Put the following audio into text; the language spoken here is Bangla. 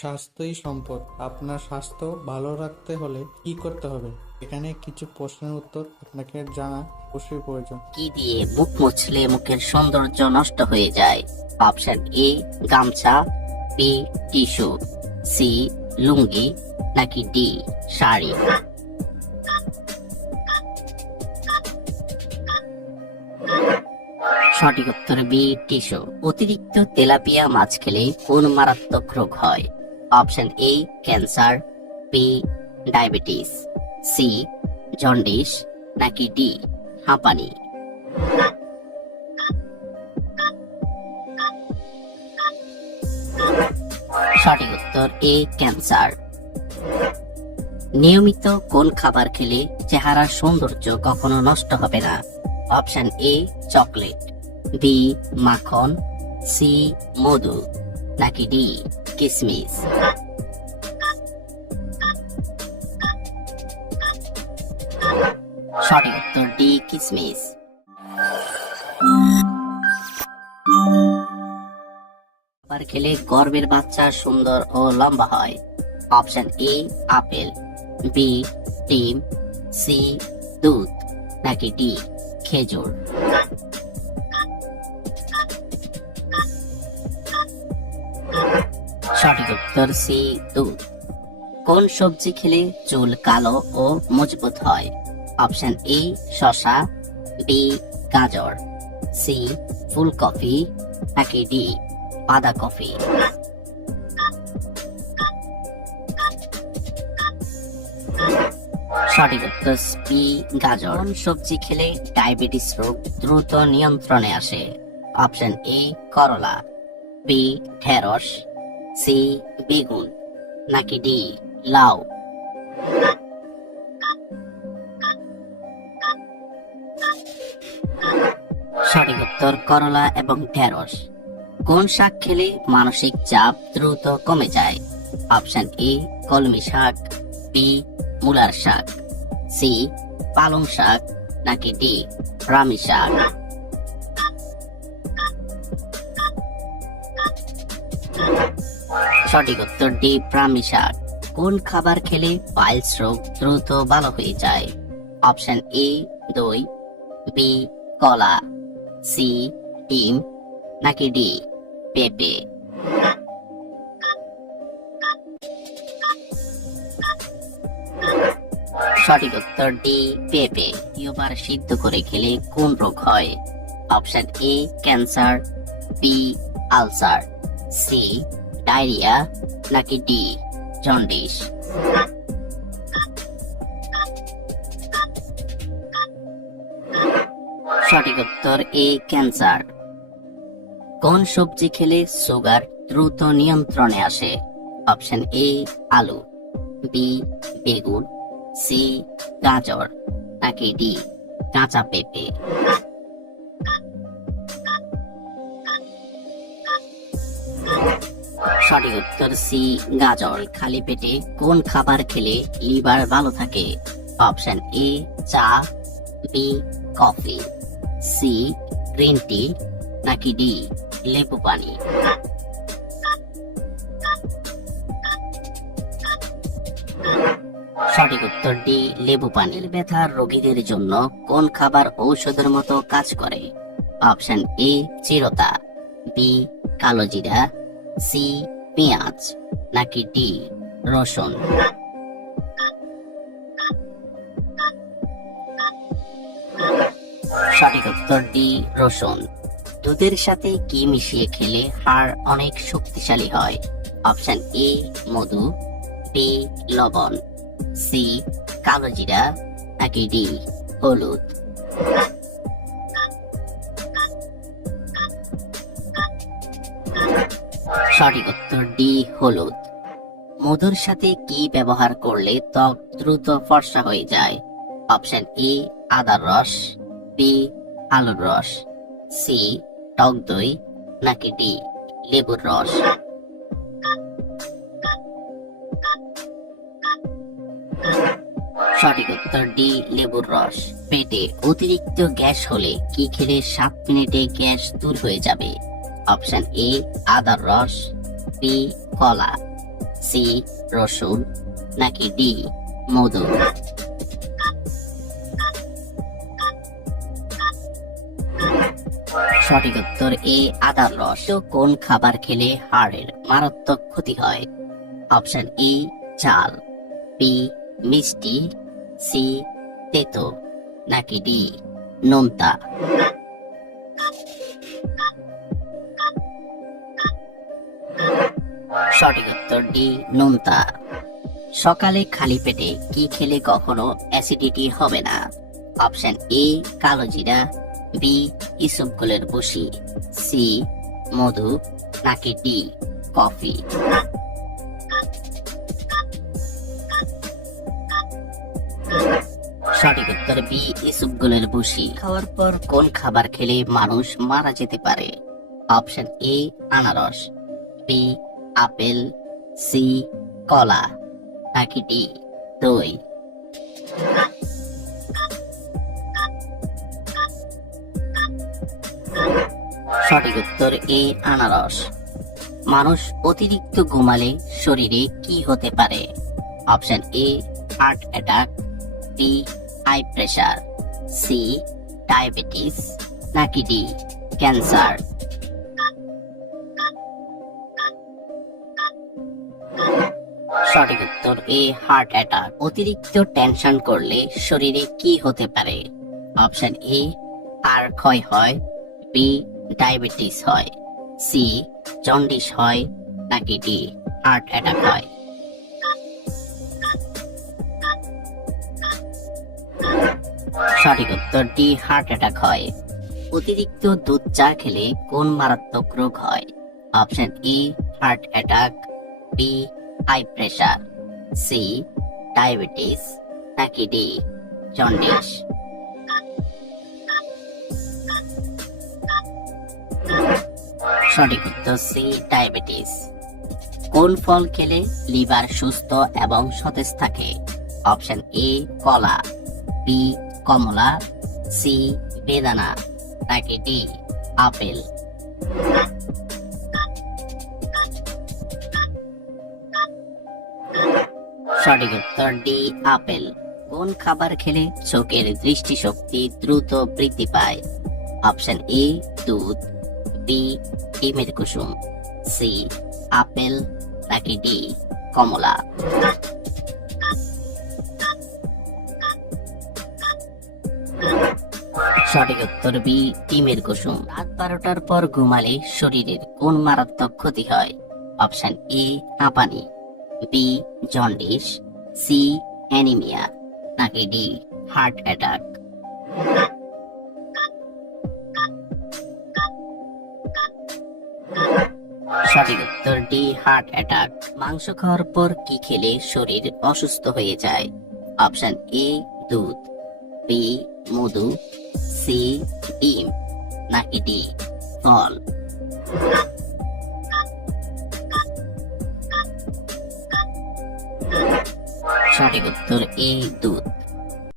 স্বাস্থ্যই সম্পদ। আপনার স্বাস্থ্য ভালো রাখতে হলে কি করতে হবে? এখানে কিছু প্রশ্নের উত্তর আপনাকে জানা অবশ্যই প্রয়োজন। কি দিয়ে মুখ মুছলে মুখের সৌন্দর্য নষ্ট হয়ে যায়? অপশন এ গামছা, বি টিস্যু, সি লুঙ্গি, নাকি ডি শাড়ি। সঠিক উত্তর বি টিস্যু। অতিরিক্ত তেলাপিয়া মাছ খেলে কোন মারাত্মক রোগ হয়? Option A cancer, B diabetes, C jaundice, নাকি ডি হাঁপানি। সঠিক উত্তর এ ক্যান্সার। নিয়মিত কোন খাবার খেলে চেহারার সৌন্দর্য কখনো নষ্ট হবে না? অপশন এ চকলেট, বি মাখন, সি মধু, নাকি ডি কিসমিস। সঠিক উত্তর ডি কিসমিস। খাবার খেলে গর্ভের বাচ্চা সুন্দর ও লম্বা হয়? অপশন এ আপেল, বি ডিম, সি দুধ, নাকি ডি খেজুর। সঠিক উত্তর সি দুধ। কোন সবজি খেলে চুল কালো ও মজবুত হয়? অপশন এ শসা, বি গাজর, সি ফুলকপি, নাকি ডি বাঁধাকপি। সঠিক উত্তর বি গাজর। কোন সবজি খেলে ডায়াবেটিস রোগ দ্রুত নিয়ন্ত্রণে আসে? অপশন এ করলা, বি ঢেঁড়স, সি বেগুন, নাকি ডি লাউ। সঠিক উত্তর করলা এবং ঢেঁড়স। কোন শাক খেলে মানসিক চাপ দ্রুত কমে যায়? অপশন এ কলমি শাক, বি মূলার শাক, সি পালং শাক, নাকি ডি রামি শাক। সঠিক উত্তর ডি ব্রাহ্মী শাক। কোন খাবার খেলে পাইলস রোগ দ্রুত ভালো হয়ে যায়? অপশন এ দই, বি কলা, সি ডিম, নাকি ডি পেঁপে। সঠিক উত্তর ডি পেঁপে। দ্বিতীয়বার সিদ্ধ করে খেলে কোন রোগ হয়? Option A cancer, B ulcer, C diarrhoea, নাকি ডি জন্ডিস। সঠিক উত্তর এ ক্যান্সার। কোন সবজি খেলে সুগার দ্রুত নিয়ন্ত্রণে আসে? অপশন এ আলু, বি বেগুন, সি গাজর, নাকি ডি কাঁচা পেঁপে। সঠিক উত্তর সি গাজর। খালি পেটে কোন খাবার খেলে লিভার ভালো থাকে? অপশন এ চা, B coffee, C green tea, নাকি ডি লেবু পানি। সঠিক উত্তর ডি লেবু পানি। ব্যথার রোগীদের জন্য কোন খাবার ঔষধের মতো কাজ করে? অপশন এ চিরতা, বি কালো জিরা, সি পেঁয়াজ, নাকি ডি রসুন। সঠিক উত্তর ডি রসুন। দুধের সাথে কি মিশিয়ে খেলে হাড় অনেক শক্তিশালী হয়? অপশন এ মধু, বি লবণ, সি কালো জিরা, নাকি ডি হলুদ। সঠিক উত্তর ডি হলুদ। মধুর সাথে কি ব্যবহার করলে ত্বক দ্রুত ফর্সা হয়ে যায়? অপশন এ আদার রস, বি আলুর রস, সি টক দই, নাকি ডি লেবুর রস। সঠিক উত্তর ডি লেবুর রস। পেটে অতিরিক্ত গ্যাস হলে কি খেলে 7 মিনিটে গ্যাস দূর হয়ে যাবে? অপশন এ আদার রস, বি কলা, সি রসুন নাকি ডি মধু? সঠিক উত্তর এ আদার রস। তো কোন খাবার খেলে হাড়ের মারাত্মক ক্ষতি হয়? অপশন ই ঝাল, বি মিষ্টি, সি তেতো নাকি ডি নোনতা? সঠিক উত্তর ডি নোনতা। সকালে খালি পেটে কি খেলে কখনো অ্যাসিডিটি হবে না? অপশন এ কালো জিরা, বি ইসবগুলের বসি, সি মধু নাকি ডি কফি? সঠিক উত্তর বি ইসবগুলের বসি। খাওয়ার পর কোন খাবার খেলে মানুষ মারা যেতে পারে? অপশন এ আনারস, বি আপেল, সি কলা নাকি ডি দই? সঠিক উত্তর এ আনারস। মানুষ অতিরিক্ত ঘুমালে শরীরে কি হতে পারে? Option A heart attack, B high pressure, C diabetes নাকি ডি ক্যান্সার? সঠিক উত্তর এ হার্ট অ্যাটাক। অতিরিক্ত টেনশন করলে শরীরে কি হতে পারে? অপশন এ হাড় ক্ষয় হয়, বি ডায়াবেটিস হয়, সি জন্ডিস হয় নাকি ডি হার্ট অ্যাটাক হয়? সঠিক উত্তর ডি হার্ট অ্যাটাক হয়। অতিরিক্ত দুধ চা খেলে কোন মারাত্মক রোগ হয়? Option A heart attack, B high pressure, C diabetes নাকি ডি জন্ডিস? সঠিক উত্তর সি ডায়াবেটিস। কোন ফল খেলে লিভার সুস্থ এবং সতেজ থাকে? অপশন এ কলা, বি কমলা, সি বেদানা নাকি ডি আপেল? সঠিক উত্তর ডি আপেল। কোন খাবার খেলে চোখের দৃষ্টিশক্তি দ্রুত বৃদ্ধি পায়? অপশন এ দুধ, বি ডিমের কুসুম, সি আপেল নাকি ডি কমলা? সঠিক উত্তর বি ডিমের কুসুম। রাত 12টার পর ঘুমালে শরীরের কোন মারাত্মক ক্ষতি হয়? অপশন এ হাঁপানি, বি জন্ডিস, সি অ্যানিমিয়া নাকি ডি হার্ট অ্যাটাক? সঠিক উত্তর ডি হার্ট অ্যাটাক। মাংস খাওয়ার পর কি খেলে শরীর অসুস্থ হয়ে যায়? অপশন এ দুধ, বি মধু, সি ডিম নাকি ডি ফল? সঠিক উত্তর এ দুধ।